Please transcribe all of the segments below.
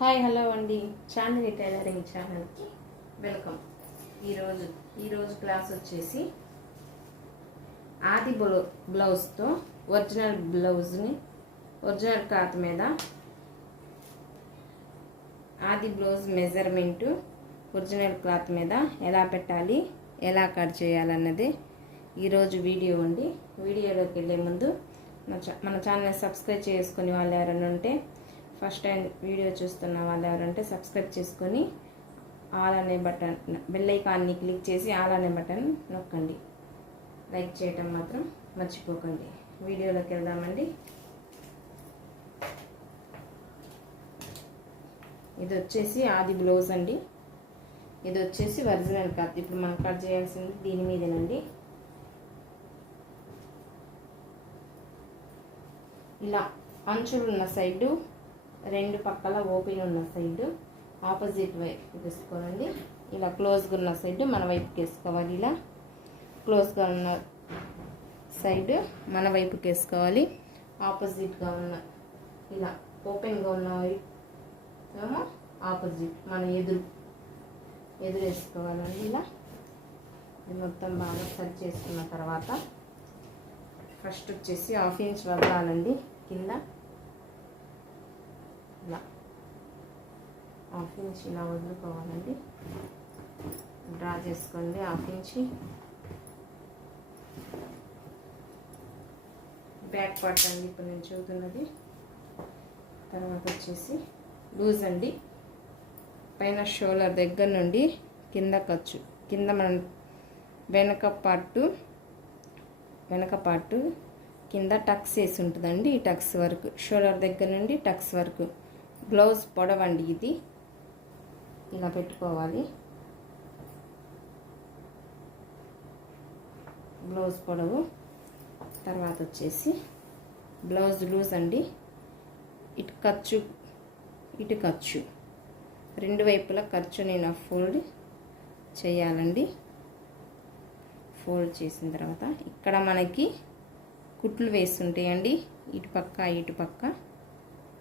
Hi hello అండి, Chandini tailoring ఛానల్కి welcome. ఈరోజు క్లాస్ వచ్చేసి ఆది బ్లౌజ్తో ఒరిజినల్ బ్లౌజ్ని ఒరిజినల్ క్లాత్ మీద ఆది బ్లౌజ్ మెజర్మెంటు ఒరిజినల్ క్లాత్ మీద ఎలా పెట్టాలి, ఎలా కట్ చేయాలన్నది ఈరోజు వీడియో అండి. వీడియోలోకి వెళ్ళే ముందు మన ఛానల్ సబ్స్క్రైబ్ చేసుకుని వాళ్ళు ఎవరైనా ఉంటే, ఫస్ట్ టైం వీడియో చూస్తున్న వాళ్ళు ఎవరంటే సబ్స్క్రైబ్ చేసుకొని ఆల్ అనే బటన్, బెల్ ఐకాన్ని క్లిక్ చేసి ఆల్ అనే బటన్ నొక్కండి. లైక్ చేయటం మాత్రం మర్చిపోకండి. వీడియోలోకి వెళ్దామండి. ఇది వచ్చేసి ఆది బ్లౌజ్ అండి. ఇది వచ్చేసి ఒరిజినల్ క్లాత్. ఇప్పుడు మనం కట్ చేయాల్సింది దీని మీదేనండి. ఇలా అంచులు ఉన్న సైడు, రెండు పక్కల ఓపెన్ ఉన్న సైడు ఆపోజిట్ వైపు వేసుకోవాలండి. ఇలా క్లోజ్గా ఉన్న సైడ్ మన వైపుకి వేసుకోవాలి. ఇలా క్లోజ్గా ఉన్న సైడ్ మన వైపుకి వేసుకోవాలి. ఆపోజిట్గా ఉన్న ఇలా ఓపెన్గా ఉన్న ఏమో ఆపోజిట్ మన ఎదురు వేసుకోవాలండి. ఇలా ఇది మొత్తం బాగా సెట్ చేసుకున్న తర్వాత ఫస్ట్ వచ్చేసి 1/2 ఇంచ్ వదలాలండి. కింద ఇలా 1/2 ఇంచ్ ఇలా వదులుకోవాలండి. డ్రా చేసుకోండి 1/2 ఇంచ్. బ్యాక్ పార్ట్ అండి ఇప్పుడు నేను చూస్తున్నది. తర్వాత వచ్చేసి లూజ్ అండి. పైన షోల్డర్ దగ్గర నుండి కింద ఖర్చు, కింద మనం వెనక పార్టు కింద టక్స్ వేసి ఉంటుందండి. ఈ టక్స్ వరకు, షోల్డర్ దగ్గర నుండి టక్స్ వరకు బ్లౌజ్ పొడవండి. ఇది ఇలా పెట్టుకోవాలి. బ్లౌజ్ పొడవు. తర్వాత వచ్చేసి బ్లౌజ్ లూజ్ అండి. ఇటు ఖర్చు రెండు వైపులా ఖర్చు నేను ఫోల్డ్ చేయాలండి. ఫోల్డ్ చేసిన తర్వాత ఇక్కడ మనకి కుట్లు వేస్తుంటాయండి. ఇటు పక్క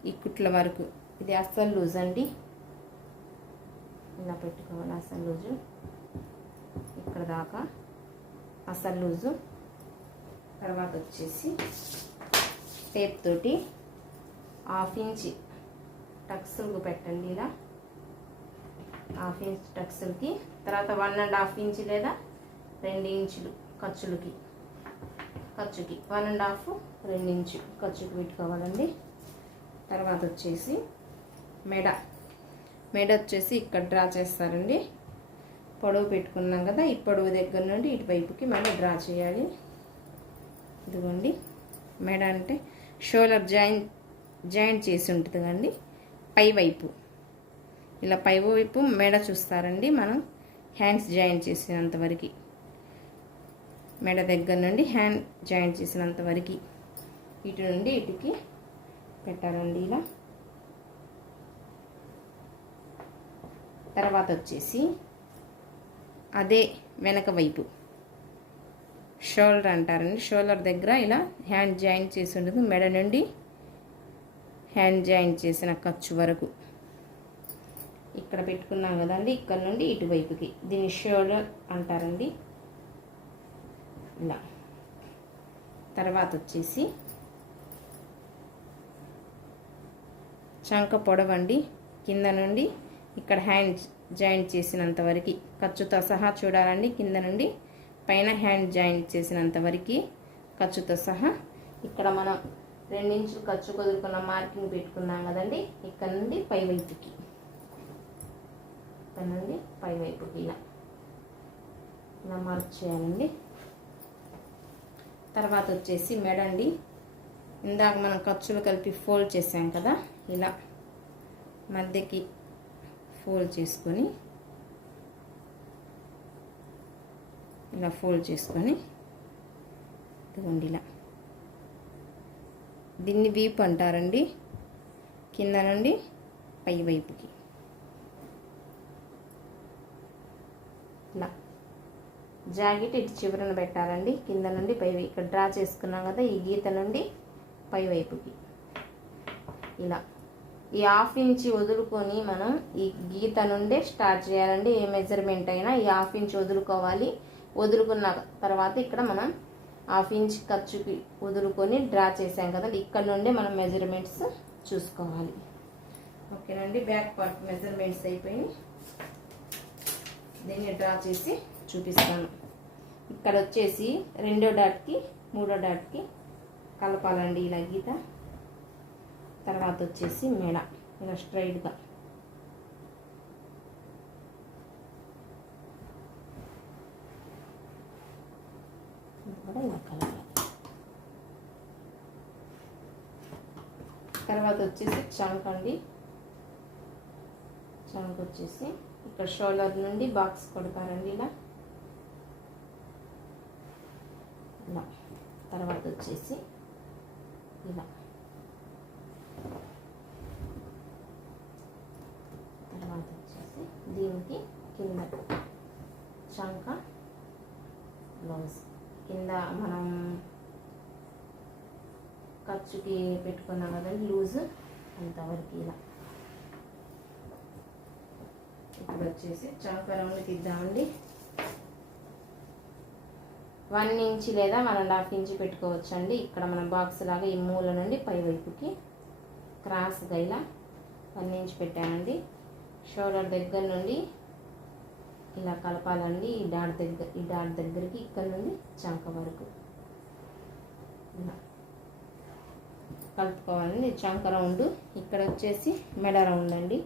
ఈ కుట్ల వరకు. ఇది అస్సలు లూజ్ అండి. ఇలా పెట్టుకోవాలి. అస్సలు లూజు ఇక్కడ దాకా అస్సలు లూజు. తర్వాత వచ్చేసి టేప్ తోటి 1/2 ఇంచ్ టక్స్లకు పెట్టండి. ఇలా 1/2 ఇంచ్ టక్స్లకి, తర్వాత 1.5 ఇంచ్ లేదా 2 ఇంచులు ఖర్చుకి 1.5 2 ఇంచు ఖర్చుకి పెట్టుకోవాలండి. తర్వాత వచ్చేసి మెడ వచ్చేసి ఇక్కడ డ్రా చేస్తారండి. పొడవు పెట్టుకున్నాం కదా, ఈ పొడవు దగ్గర నుండి ఇటువైపుకి మెడ డ్రా చేయాలి. ఇదిగోండి మెడ అంటే షోల్డర్ జాయింట్ చేసి ఉంటుంది కండి పైవైపు. ఇలా పైవైపు మెడ చూస్తారండి. మనం హ్యాండ్స్ జాయింట్ చేసినంత వరకు, మెడ దగ్గర నుండి హ్యాండ్ జాయింట్ చేసినంత వరకు ఇటు నుండి ఇటుకి పెట్టాలండి. ఇలా తర్వాత వచ్చేసి అదే వెనక వైపు షోల్డర్ అంటారండి. షోల్డర్ దగ్గర ఇలా హ్యాండ్ జాయింట్ చేసి ఉంటుంది. మెడ నుండి హ్యాండ్ జాయింట్ చేసిన ఖర్చు వరకు ఇక్కడ పెట్టుకున్నాం కదండి. ఇక్కడ నుండి ఇటువైపుకి దీన్ని షోల్డర్ అంటారండి. ఇలా తర్వాత వచ్చేసి చంక పొడవండి. కింద నుండి ఇక్కడ హ్యాండ్ జాయింట్ చేసినంత వరకు ఖర్చుతో సహా చూడాలండి. కింద నుండి పైన హ్యాండ్ జాయింట్ చేసినంత వరకు ఖర్చుతో సహా. ఇక్కడ మనం 2 ఇంచులు ఖర్చు కుదురుకున్న మార్కింగ్ పెట్టుకున్నాం కదండి. ఇక్కడ నుండి పైవైపుకి, ఇలా మార్క్ చేయాలండి. తర్వాత వచ్చేసి మెడండి. ఇందాక మనం ఖర్చులు కలిపి ఫోల్డ్ చేసాం కదా, ఇలా మధ్యకి ఫోల్డ్ చేసుకొని ఇదిగోండి ఇలా. దీన్ని వీపు అంటారండి. కింద నుండి పై వైపుకి ఇలా జాకెట్ ఇటు చివరన పెట్టాలండి. కింద నుండి పై, ఇక్కడ డ్రా చేసుకున్నాం కదా, ఈ గీత నుండి పై వైపుకి ఇలా ఈ 1/2 ఇంచ్ వదులుకొని మనం ఈ గీత నుండే స్టార్ట్ చేయాలండి. ఏ మెజర్మెంట్ అయినా ఈ 1/2 ఇంచ్ వదులుకోవాలి. వదులుకున్న తర్వాత ఇక్కడ మనం 1/2 ఇంచ్ ఖర్చుకి వదులుకొని డ్రా చేసాం కదండి, ఇక్కడ నుండే మనం మెజర్మెంట్స్ చూసుకోవాలి. ఓకేనండి, బ్యాక్ పార్ట్ మెజర్మెంట్స్ అయిపోయి దీన్ని డ్రా చేసి చూపిస్తాను. ఇక్కడ వచ్చేసి 2వ డాట్కి 3వ డాట్కి కలపాలండి ఇలా గీత. తర్వాత వచ్చేసి మెడ ఇలా స్ట్రైట్గా కూడా ఇలా కలపాలి. తర్వాత వచ్చేసి చంక్ అండి. చంక్ వచ్చేసి ఇక్కడ షోల్డర్ నుండి బాక్స్ కొడతారండి ఇలా. తర్వాత వచ్చేసి ఇలా. తర్వాత వచ్చేసి దీనికి కింద చంక బ్లౌజ్ కింద మనం ఖర్చుకి పెట్టుకున్నాం కదండి లూజ్ అంతవరకు ఇలా. ఇప్పుడు వచ్చేసి చంక రౌండ్ తీద్దామండి. 1 ఇంచ్ లేదా 1.5 ఇంచ్ పెట్టుకోవచ్చండి. ఇక్కడ మనం బాక్స్ లాగా ఈ మూల నుండి పై వైపుకి క్రాస్గా ఇలా 1 ఇంచ్ పెట్టానండి. షోల్డర్ దగ్గర నుండి ఇలా కలపాలండి. ఈ డాట్ దగ్గరికి ఇక్కడ నుండి చంక వరకు ఇలా కలుపుకోవాలండి. చంక రౌండ్. ఇక్కడ వచ్చేసి మెడ రౌండ్ అండి.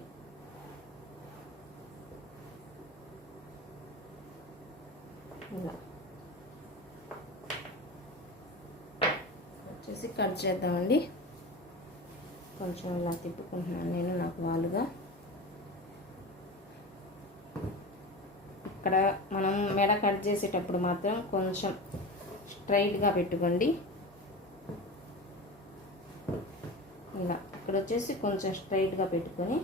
ఇలా వచ్చేసి కట్ చేద్దామండి. కొంచెం ఇలా తిప్పుకుంటున్నాను నేను నాకు వాలుగా. ఇక్కడ మనం మెడ కట్ చేసేటప్పుడు మాత్రం కొంచెం స్ట్రైట్గా పెట్టుకోండి. ఇలా ఇక్కడ వచ్చేసి కొంచెం స్ట్రైట్గా పెట్టుకొని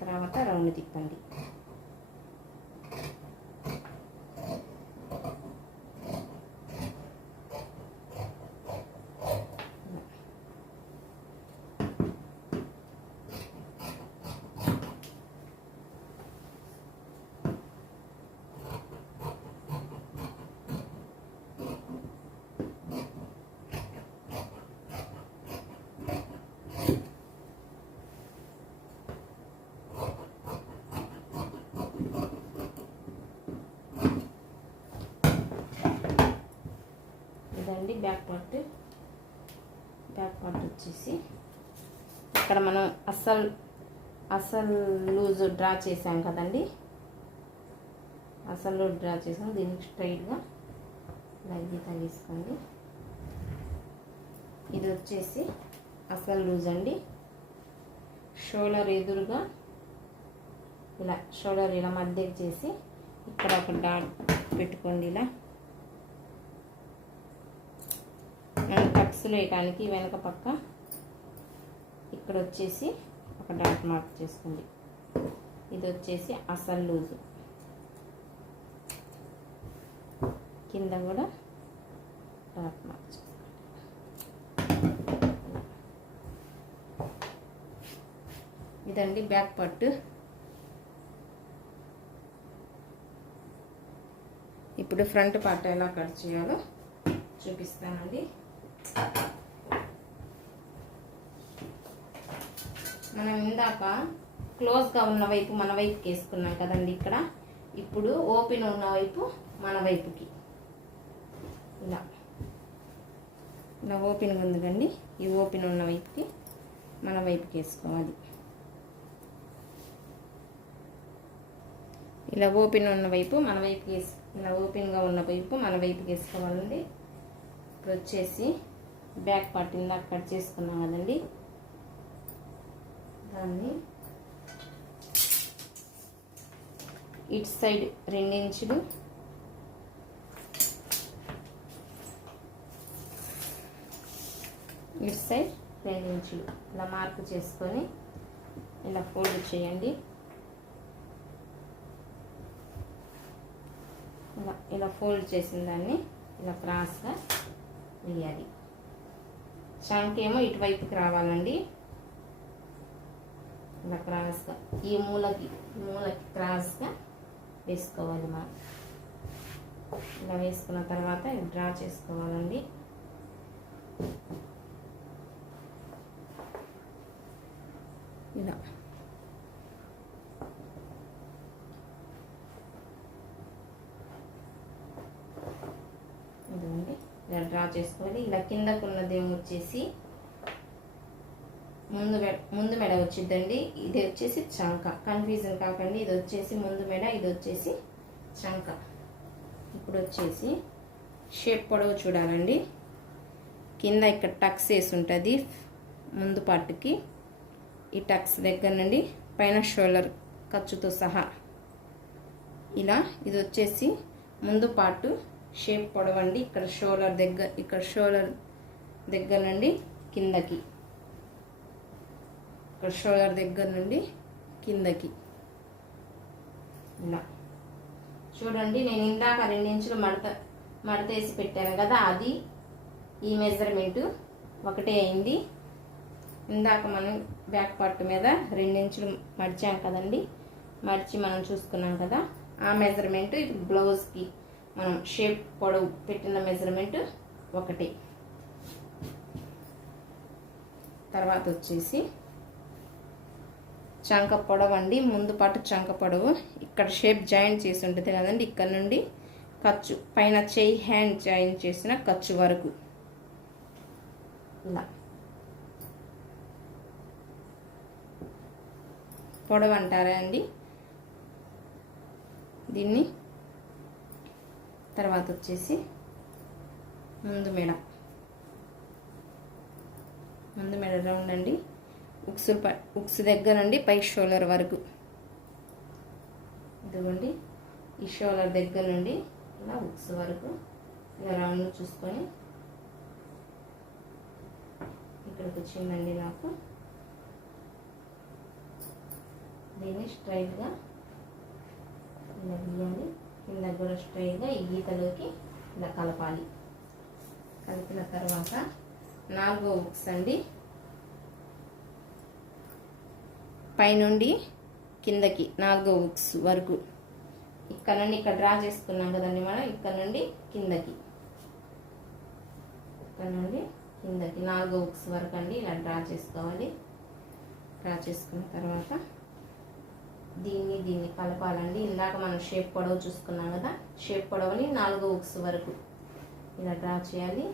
తర్వాత రౌండ్ తిప్పండి. ఇదండి బ్యాక్ పార్ట్ వచ్చేసి ఇక్కడ మనం అసలు లూజ్ డ్రా చేసాం కదండి. అసలు లూజ్ డ్రా చేసాం. దీనికి స్ట్రైట్గా గీత తీసుకోండి. ఇది వచ్చేసి అసలు లూజ్ అండి. షోల్డర్ ఎదురుగా ఇలా షోల్డర్ ఇలా మధ్యకి చేసి ఇక్కడ ఒక డాట్ పెట్టుకోండి. ఇలా కట్స్లో వేయడానికి వెనక పక్క ఇక్కడ వచ్చేసి ఒక డాట్ మార్క్ చేసుకోండి. ఇది వచ్చేసి అసలు లూజు. కింద కూడా డాట్ మార్క్ చేసుకోండి. ఇదండి బ్యాక్ పార్ట్. ఇప్పుడు ఫ్రంట్ పార్ట్ ఎలా కట్ చేయాలో చూపిస్తానండి. మనం ఇందాక క్లోజ్గా ఉన్న వైపు మన వైపుకి వేసుకున్నాం కదండి. ఇక్కడ ఇప్పుడు ఓపెన్ ఉన్న వైపు మన వైపుకి ఇలా ఓపెన్గా ఉంది కండి. ఈ ఓపెన్ ఉన్న వైపుకి మన వైపుకి వేసుకోవాలి. ఇలా ఓపెన్ ఉన్న వైపు మన వైపుకి ఇలా ఓపెన్గా ఉన్న వైపు మన వైపుకి వేసుకోవాలండి. ఇప్పుడు వచ్చేసి బ్యాక్ పార్ట్ ఇందాక కట్ చేసుకున్నాం కదండి, దాన్ని ఇటు సైడ్ 2 ఇంచులు, ఇటు సైడ్ 2 ఇంచులు ఇలా మార్క్ చేసుకొని ఇలా ఫోల్డ్ చేయండి. ఇలా ఫోల్డ్ చేసిన దాన్ని ఇలా క్రాస్గా వేయాలి. చంక్ ఏమో ఇటువైపుకి రావాలండి. ఇలా క్రాస్గా ఈ మూలకి క్రాస్గా వేసుకోవాలి మనం. ఇలా వేసుకున్న తర్వాత డ్రా చేసుకోవాలండి. ఇలా ఇదండి, ఇలా డ్రా చేసుకోవాలి. ఇలా కిందకున్నది వచ్చేసి ముందు మెడ వచ్చిద్దండి. ఇది వచ్చేసి చంక, కన్ఫ్యూజన్ కాకండి. ఇది వచ్చేసి ముందు మెడ, ఇది వచ్చేసి చంక. ఇప్పుడు వచ్చేసి షేప్ పొడవు చూడాలండి. కింద ఇక్కడ టక్స్ వేసి ఉంటుంది ముందు పార్ట్కి. ఈ టక్స్ దగ్గర నుండి పైన షోల్డర్ ఖర్చుతో సహా ఇలా. ఇది వచ్చేసి ముందు పార్టు షేప్ పొడవండి. ఇక్కడ షోల్డర్ దగ్గర నుండి కిందకి, ఇక్కడ షోల్డర్ దగ్గర నుండి కిందకి ఇలా చూడండి. నేను ఇందాక 2 ఇంచులు మడత వేసి పెట్టాను కదా, అది ఈ మెజర్మెంటు ఒకటే అయింది. ఇందాక మనం బ్యాక్ పార్ట్ మీద 2 ఇంచులు మడిచాం కదండి, మడిచి మనం చూసుకున్నాం కదా, ఆ మెజర్మెంట్ ఇప్పుడు బ్లౌజ్కి మనం షేప్ పొడవు పెట్టిన మెజర్మెంట్ ఒకటి. తర్వాత వచ్చేసి చంక పొడవు అండి. ముందు పాటు చంక పొడవు ఇక్కడ షేప్ జాయింట్ చేసి ఉంటుంది కదండి, ఇక్కడ నుండి ఖర్చు పైన చెయ్యి హ్యాండ్ జాయింట్ చేసిన ఖర్చు వరకు ఇలా పొడవు అంటారా అండి దీన్ని. తర్వాత వచ్చేసి ముందు మెడ రౌండ్ అండి. ఉక్స్ దగ్గర నుండి పై షోల్డర్ వరకు. ఇదిగోండి, ఈ షోల్డర్ దగ్గర నుండి ఇలా ఉక్స్ వరకు ఇలా రౌండ్ చూసుకొని ఇక్కడికి వచ్చిందండి నాకు. దీన్ని స్ట్రైట్గా ఇలా గీయాలి. కింద కూడా స్ట్రైట్గా ఈ గీతలోకి ఇలా కలపాలి. కలిపిన తర్వాత 4వ ఉక్స్ అండి, పైనుండి కిందకి 4వ ఉక్స్ వరకు. ఇక్కడ నుండి ఇక్కడ డ్రా చేసుకున్నాం కదండి మనం, ఇక్కడ నుండి కిందకి, ఇక్కడ నుండి కిందకి 4వ ఉక్స్ వరకు అండి ఇలా డ్రా చేసుకోవాలి. డ్రా చేసుకున్న తర్వాత దీన్ని కలపాలండి. ఇందాక మనం షేప్ పొడవు చూసుకున్నాం కదా, షేప్ పొడవుని 4వ ఉక్స్ వరకు ఇలా డ్రా చేయాలి.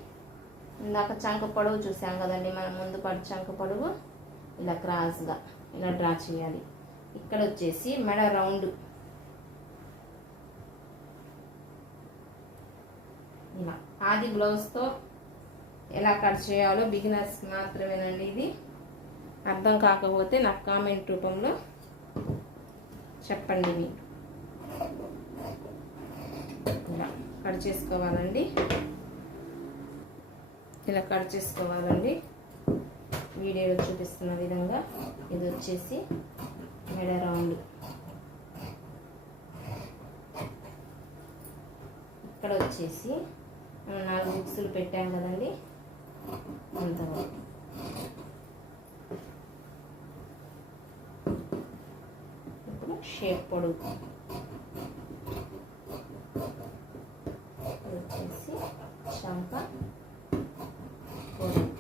ఇందాక చంక పొడవు చూసాం కదండి మనం, ముందు పాటు చంక పొడవు ఇలా క్రాస్గా ఇలా డ్రా చేయాలి. ఇక్కడ వచ్చేసి మెడ రౌండ్ ఇలా. ఆది బ్లౌజ్తో ఎలా కట్ చేయాలో బిగినర్స్ మాత్రమేనండి ఇది. అర్థం కాకపోతే నాకు కామెంట్ రూపంలో చెప్పండి. మీరు ఇలా కట్ చేసుకోవాలండి. ఇలా కట్ చేసుకోవాలండి వీడియోలో చూపిస్తున్న విధంగా. ఇది వచ్చేసి మెడ రౌండ్. ఇక్కడ వచ్చేసి మనం 4 ఉక్సులు పెట్టాం కదండి, అంతవరకు. ఇప్పుడు షేప్ పొడవు వచ్చేసి చంక పొడవు.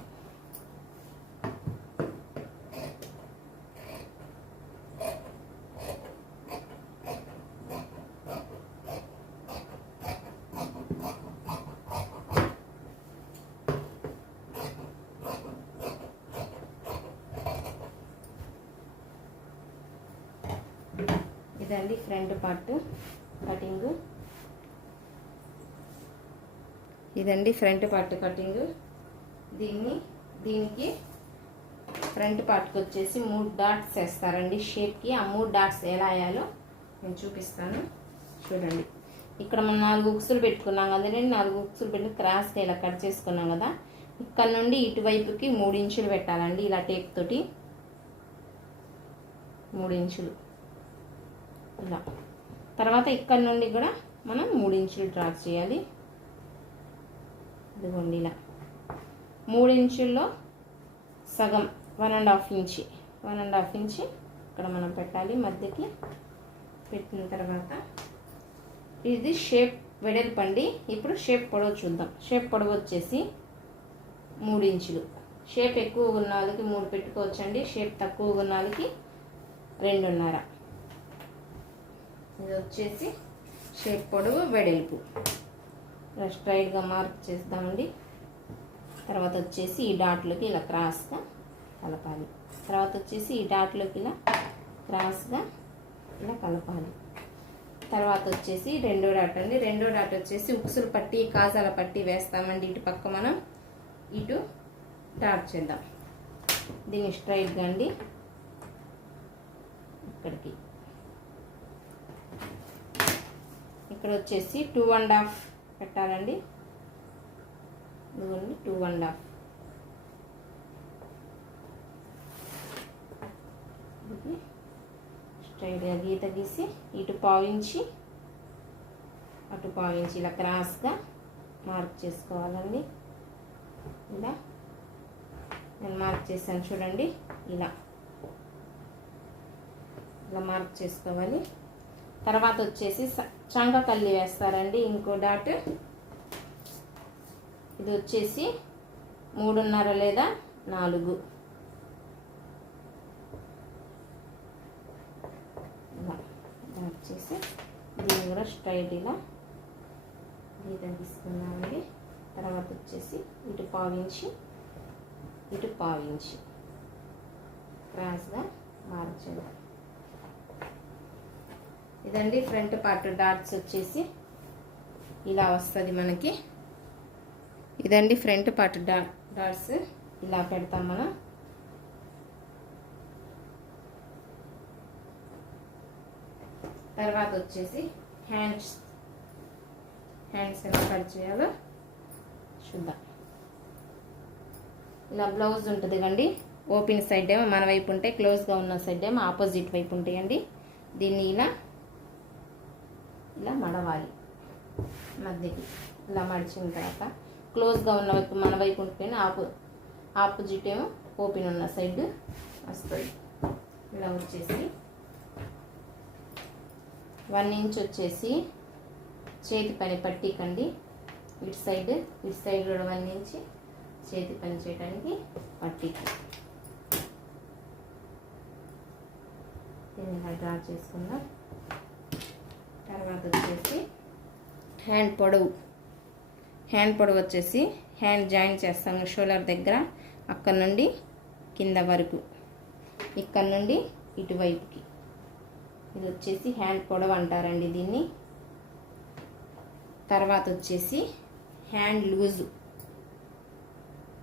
ఇదండి ఫ్రంట్ పార్ట్ కటింగ్. ఇదండి ఫ్రంట్ పార్ట్ కటింగ్. దీనికి ఫ్రంట్ పార్ట్కి వచ్చేసి 3 డాట్స్ వేస్తారండి షేప్కి. ఆ 3 డాట్స్ ఎలా వేయాలో నేను చూపిస్తాను చూడండి. ఇక్కడ మనం 4 ఉక్సులు పెట్టుకున్నాం కదండి, 4 ఉక్సులు పెట్టి క్రాస్గా ఇలా కట్ చేసుకున్నాం కదా, ఇక్కడ నుండి ఇటువైపుకి 3 ఇంచులు పెట్టాలండి ఇలా టేప్ తోటి. 3 ఇంచులు ఇలా. తర్వాత ఇక్కడ నుండి కూడా మనం 3 ఇంచులు డ్రా చేయాలి. ఇదిగోండి ఇలా 3 ఇంచుల్లో సగం 1.5 ఇంచ్ ఇక్కడ మనం పెట్టాలి మధ్యకి. పెట్టిన తర్వాత ఇది షేప్ వెడల్పండి. ఇప్పుడు షేప్ పొడవు చూద్దాం. షేప్ పొడవు వచ్చేసి 3 ఇంచులు. షేప్ ఎక్కువ ఉన్న వాళ్ళకి 3 పెట్టుకోవచ్చండి. షేప్ తక్కువ ఉన్న వాళ్ళకి 2.5. ఇది వచ్చేసి షేప్ పొడవు వెడల్పు. ఇలా స్ట్రైట్గా మార్క్ చేద్దామండి. తర్వాత వచ్చేసి ఈ డాట్లోకి ఇలా క్రాస్గా కలపాలి. తర్వాత వచ్చేసి ఈ డాట్లోకి ఇలా క్రాస్గా ఇలా కలపాలి. తర్వాత వచ్చేసి రెండో డాట్ అండి. రెండో డాట్ వచ్చేసి ఉక్సులు పట్టి కాజాల పట్టి వేస్తామండి. ఇటు పక్క మనం ఇటు డాట్ చేద్దాం. దీన్ని స్ట్రైట్గా అండి ఇక్కడికి. ఇక్కడ వచ్చేసి 2.5 పెట్టాలండి. ఇదిగోండి 2.5. స్ట్రైట్గా గీత గీసి ఇటు పావించి అటు పావించి ఇలా క్రాస్గా మార్క్ చేసుకోవాలండి. ఇలా నేను మార్క్ చేశాను చూడండి. ఇలా ఇలా మార్క్ చేసుకోవాలి. తర్వాత వచ్చేసి చంక కల్లి వేస్తారండి. ఇంకో డాట్ ఇది వచ్చేసి 3.5 లేదా 4. ఇలా డాట్ చేసి దీన్ని కూడా స్ట్రైట్ ఇలా గీత తీసుకున్నామండి. తర్వాత వచ్చేసి ఇటు పావించి ఇటు పావించి క్రాస్గా మార్చాలి. ఇదండి ఫ్రంట్ పార్ట్ డాట్స్ వచ్చేసి ఇలా వస్తుంది మనకి. ఇదండి ఫ్రంట్ పార్ట్ డాట్స్ ఇలా పెడతాం మనం. తర్వాత వచ్చేసి హ్యాండ్స్ ఎలా కట్ చేయాలో చూద్దాం. ఇలా బ్లౌజ్ ఉంటుంది కండి. ఓపెన్ సైడ్ ఏమో మన వైపు ఉంటాయి, క్లోజ్గా ఉన్న సైడ్ ఏమో ఆపోజిట్ వైపు ఉంటాయండి. దీన్ని ఇలా ఇలా మడవాలి. మధ్యకి ఇలా మడిచిన తర్వాత క్లోజ్గా ఉన్న వైపు మన వైపు ఉంటేనే ఆపోజిట్ ఏమో ఓపెన్ ఉన్న సైడ్ వస్తుంది. ఇలా వచ్చేసి 1 ఇంచ్ వచ్చేసి చేతి పని పట్టికండి. ఇటు సైడ్ కూడా 1 ఇంచ్ చేతి పని చేయడానికి పట్టికి. దీన్ని డ్రా చేసుకుందాం. తర్వాత వచ్చేసి హ్యాండ్ పొడవు వచ్చేసి హ్యాండ్ జాయిన్ చేస్తాము షోల్డర్ దగ్గర. అక్కడ నుండి కింద వరకు, ఇక్కడ నుండి ఇటువైపుకి. ఇది వచ్చేసి హ్యాండ్ పొడవు అంటారండి దీన్ని. తర్వాత వచ్చేసి హ్యాండ్ లూజు.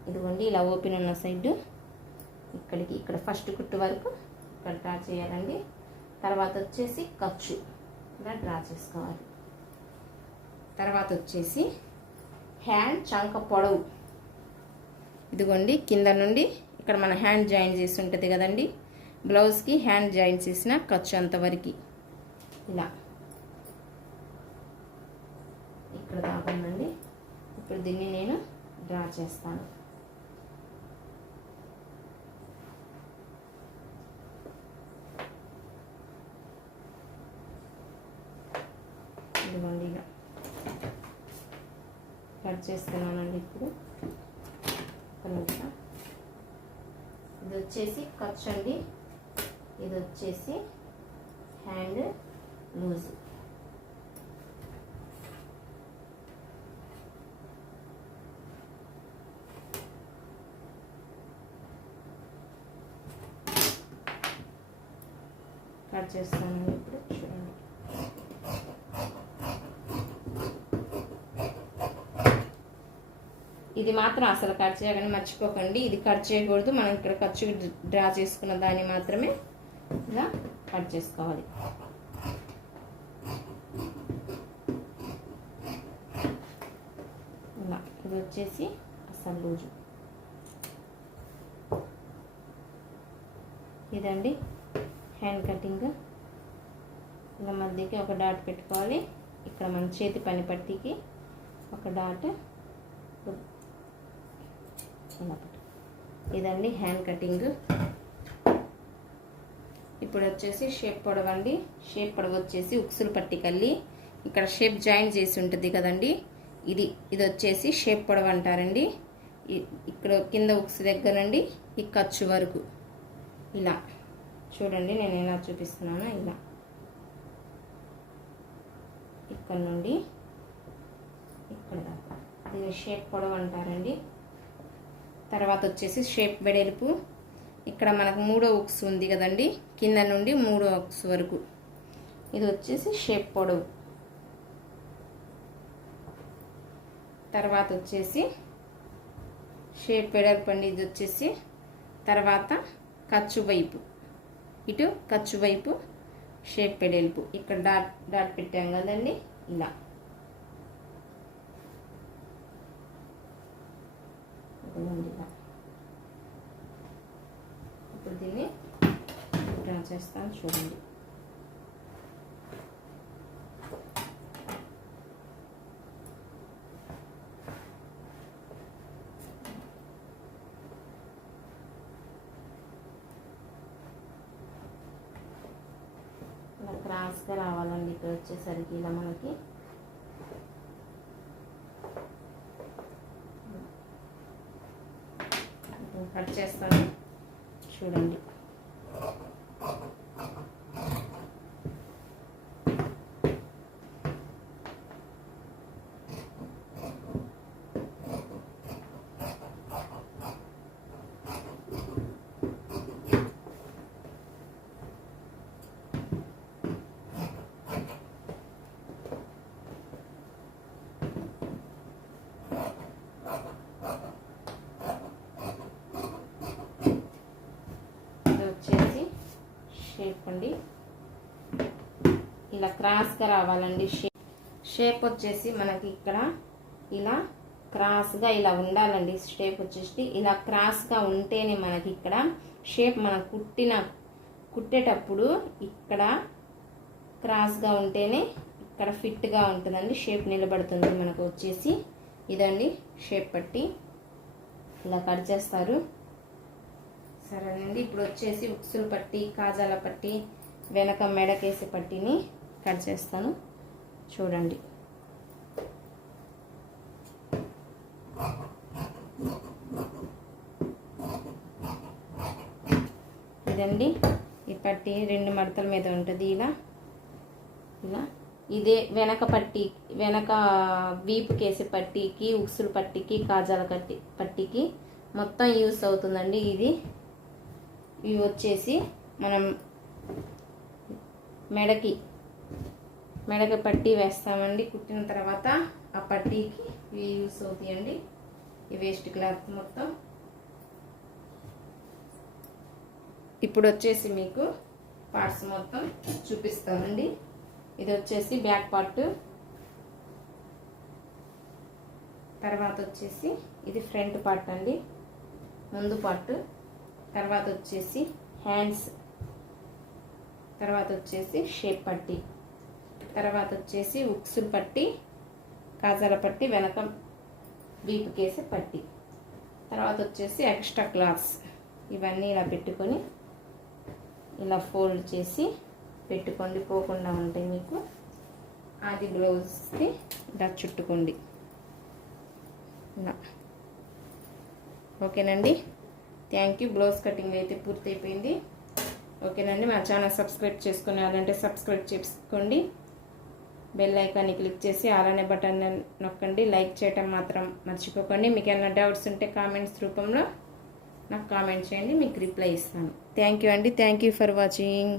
ఇదిగోండి ఇలా ఓపెన్ ఉన్న సైడ్ ఇక్కడికి, ఇక్కడ ఫస్ట్ కుట్టు వరకు ఇక్కడ డ్రా చేయాలండి. తర్వాత వచ్చేసి ఖర్చు ఇలా డ్రా చేసుకోవాలి. తర్వాత వచ్చేసి హ్యాండ్ చంక పొడవు. ఇదిగోండి కింద నుండి ఇక్కడ మన హ్యాండ్ జాయిన్ చేసి ఉంటుంది కదండి, బ్లౌజ్కి హ్యాండ్ జాయిన్ చేసిన ఖర్చు అంతవరకు ఇలా ఇక్కడ దాకుందండి. ఇప్పుడు దీన్ని నేను డ్రా చేస్తాను. ఇదిగోండి ఇలా కట్ చేస్తున్నానండి. ఇప్పుడు ఇది వచ్చేసి ఖర్చు అండి. ఇది వచ్చేసి హ్యాండ్ లూజ్. కట్ చేస్తాను ఇప్పుడు చూడండి. ఇది మాత్రం అసలు కట్ చేయగానే మర్చిపోకండి, ఇది కట్ చేయకూడదు. మనం ఇక్కడ ఖర్చు డ్రా చేసుకున్న దాన్ని మాత్రమే ఇలా కట్ చేసుకోవాలి. ఇలా ఇది వచ్చేసి అసలు లూజు. ఇదండి హ్యాండ్ కటింగ్. ఇలా మధ్యకి ఒక డాట్ పెట్టుకోవాలి. ఇక్కడ మన చేతి పని పట్టికి ఒక డాట్. ఇదండి హ్యాండ్ కటింగ్. ఇప్పుడు వచ్చేసి షేప్ పొడవు అండి. షేప్ పొడవు వచ్చేసి ఉక్సులు పట్టి కల్లి ఇక్కడ షేప్ జాయింట్ చేసి ఉంటుంది కదండి, ఇది వచ్చేసి షేప్ పొడవు అంటారండి. ఇక్కడ కింద ఉక్సు దగ్గర నుండి ఈ ఖర్చు వరకు ఇలా చూడండి, నేను ఎలా చూపిస్తున్నాను. ఇలా ఇక్కడ నుండి ఇక్కడ దాకా దీన్ని షేప్ పొడవు అంటారండి. తర్వాత వచ్చేసి షేప్ వెడల్పు, ఇక్కడ మనకు 3వ ఉక్స్ ఉంది కదండి, కింద నుండి 3వ ఉక్స్ వరకు ఇది వచ్చేసి షేప్ పొడవు. తర్వాత వచ్చేసి షేప్ వెడల్పు అండి, ఇది వచ్చేసి. తర్వాత ఖర్చు వైపు, ఇటు ఖర్చు వైపు షేప్ వెడల్పు, ఇక్కడ డాట్ పెట్టాం కదండి, ఇలా. ఇప్పుడు దీన్ని డ్రా చేస్తాను చూడండి. ఇలా క్రాస్గా రావాలండి. ఇక్కడ వచ్చేసరికి ఇలా మనకి కట్ చేస్తాను చూడండి. షేప్ అండి, ఇలా క్రాస్గా రావాలండి. షేప్ వచ్చేసి మనకి ఇక్కడ ఇలా క్రాస్గా ఇలా ఉండాలండి. షేప్ వచ్చేసి ఇలా క్రాస్గా ఉంటేనే మనకి ఇక్కడ షేప్ మనం కుట్టేటప్పుడు ఇక్కడ క్రాస్గా ఉంటేనే ఇక్కడ ఫిట్గా ఉంటుందండి, షేప్ నిలబడుతుంది మనకు వచ్చేసి. ఇదండి షేప్ పట్టి ఇలా కట్ చేస్తారు. సరేనండి, ఇప్పుడు వచ్చేసి ఉక్సులు పట్టి, కాజాల పట్టి, వెనక మెడకేసి పట్టిని కట్ చేస్తాను చూడండి. ఇదండి ఈ పట్టి 2 మడతల మీద ఉంటుంది. ఇలా ఇలా ఇదే వెనక పట్టి, వెనక వీపుకేసి పట్టికి, ఉక్సులు పట్టికి, కాజాల పట్టికి మొత్తం యూస్ అవుతుందండి. ఇవి వచ్చేసి మనం మెడకి పట్టి వేస్తామండి. కుట్టిన తర్వాత ఆ పట్టీకి ఇవి యూస్ అవుతాయండి. ఈ వేస్ట్ క్లాత్ మొత్తం. ఇప్పుడు వచ్చేసి మీకు పార్ట్స్ మొత్తం చూపిస్తామండి. ఇది వచ్చేసి బ్యాక్ పార్ట్, తర్వాత వచ్చేసి ఇది ఫ్రంట్ పార్ట్ అండి, ముందు పార్ట్. తర్వాత వచ్చేసి హ్యాండ్స్, తర్వాత వచ్చేసి షేప్ పట్టి, తర్వాత వచ్చేసి ఉక్సులు పట్టి, కాజాల పట్టి, వెనక వీపుకేసి పట్టి, తర్వాత వచ్చేసి ఎక్స్ట్రా క్లాత్స్. ఇవన్నీ ఇలా పెట్టుకొని ఇలా ఫోల్డ్ చేసి పెట్టుకోండి, పోకుండా ఉంటాయి మీకు. అది బ్లౌజ్కి ఇలా చుట్టుకోండి ఇలా. ఓకేనండి, థ్యాంక్ యూ. బ్లౌజ్ కటింగ్ అయితే పూర్తయిపోయింది. ఓకేనండి, మా ఛానల్ సబ్స్క్రైబ్ చేసుకున్నారంటే సబ్స్క్రైబ్ చేసుకోండి. బెల్ ఐకాన్ని క్లిక్ చేసి అలానే బటన్ నొక్కండి. లైక్ చేయటం మాత్రం మర్చిపోకండి. మీకు ఏమైనా డౌట్స్ ఉంటే కామెంట్స్ రూపంలో నాకు కామెంట్ చేయండి, మీకు రిప్లై ఇస్తాను. థ్యాంక్ యూ అండి. Thank you for watching.